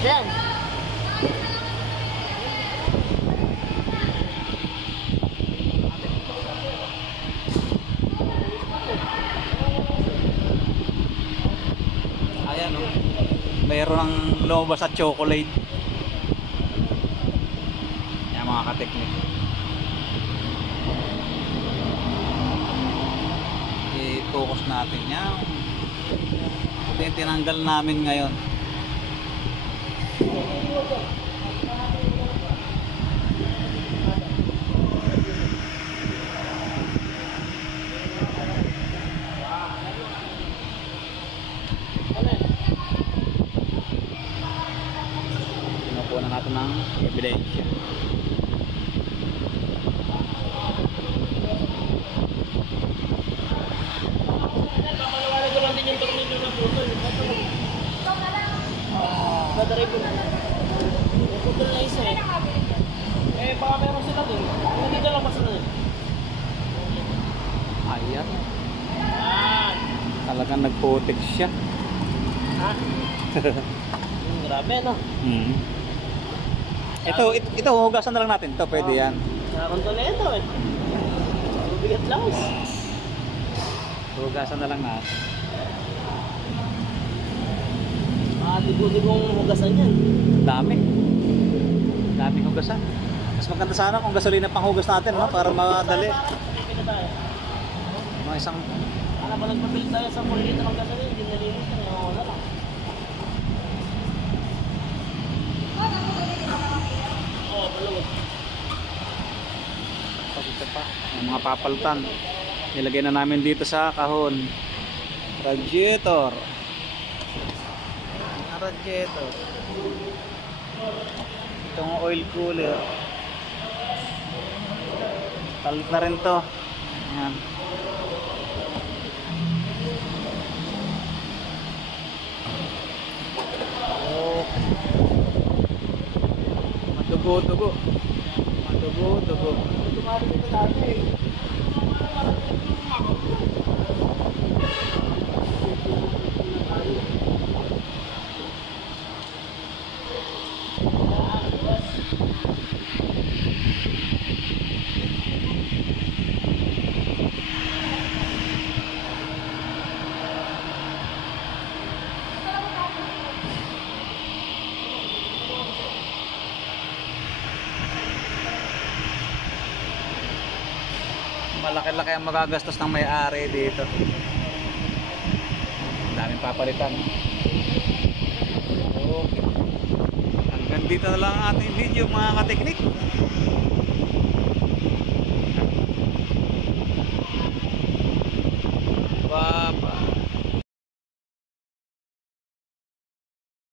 Yan. Ayan o. Mayroon ng lumabas at chocolate. Yan mga kateknik. I-focus natin yan. Ito yung tinanggal namin ngayon. Kinukuha na natin ng ebidensya. Pamalawanan ko lang din yung tornilyo na putol. Badaray ko na. Putol na isa eh. Eh, baka meron sila dun. Hindi na lang masana yun. Ayan. Ah! Talagang nag-protect siya. Ha? Grabe no? Ito, hugasan na lang natin. Ito, pwede yan. Naroon to na ito eh. Bigat lang. Hugasan na lang natin. Mga digo-digong hugasan yan. Dami. Daming hugasan. Mas maganda sana kung gasolina pang hugas natin, no? Para madali. Pipili tayo. Mga isang... Para pa nagpapili tayo sa 10 litro ng gasolina, hindi nalinis na yung wala lang. Oo, balawag. Ito pa. Yung mga papaltan. Nilagay na namin dito sa kahon. Radiator. Radiator. Itong oil cooler. Talit na rin to. Ayan. Oh. Madugo-dugo. Madugo-dugo. Tumari dito dati eh. Malaki-laki ang magagastos ng may-ari dito. Daming papalitan. Okay. Hanggang dito na lang ang ating video mga kateknik.